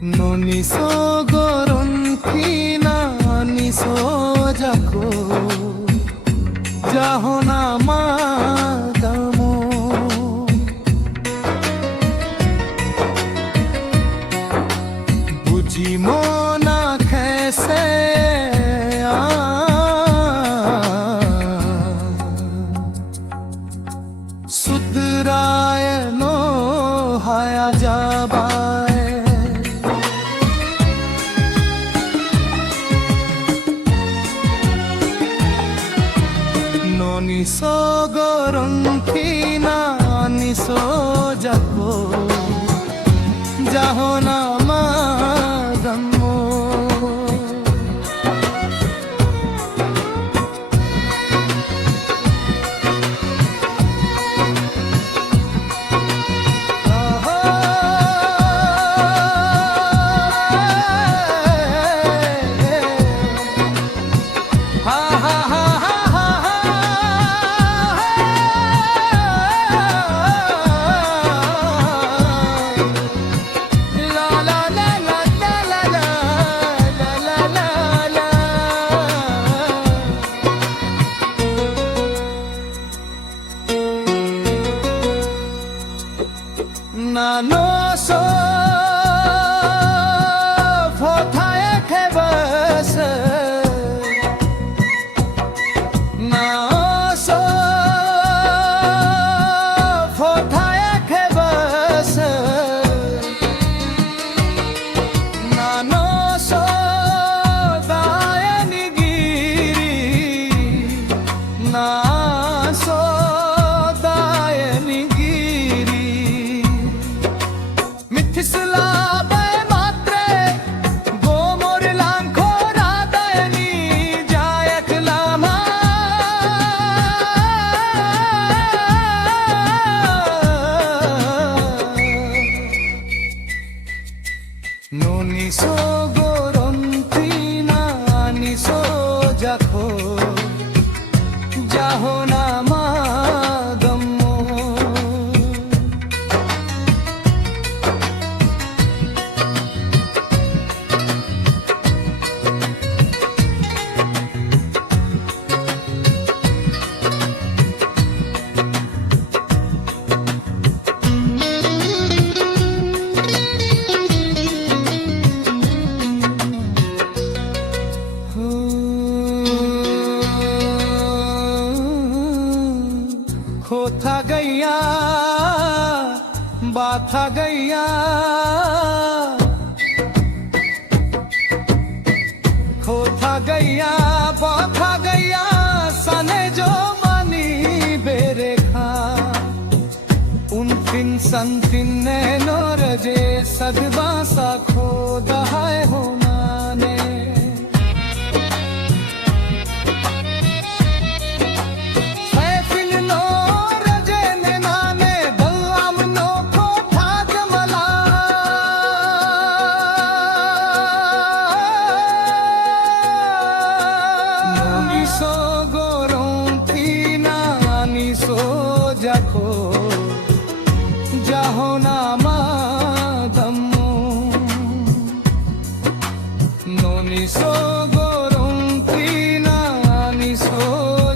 Noniso gorontina niso jako jahona madamo buji mona kaise sudraya no haya jaba Niso gorontina niso jako jahona madamo No so fotaye khebas na so fotaye khebas na no so dayani giri na so dayani Niso gorontina niso jako jahona madamo खोथा गैया बाथा गैया खोथा गैया बाथा गैया सने जो मनी बेरेखा उनफिन संतिन ने नोरजे सदबासा खो दहाए होना ने jako jahona madamo noni so gorontina niso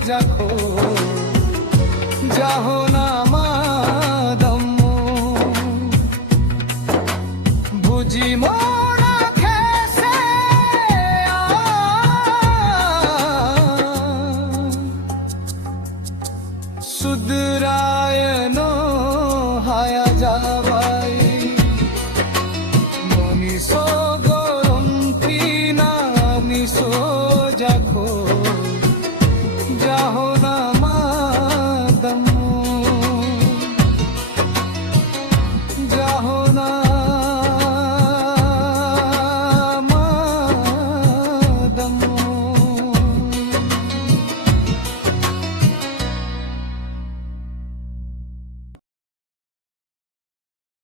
jako jahona madamo buji mo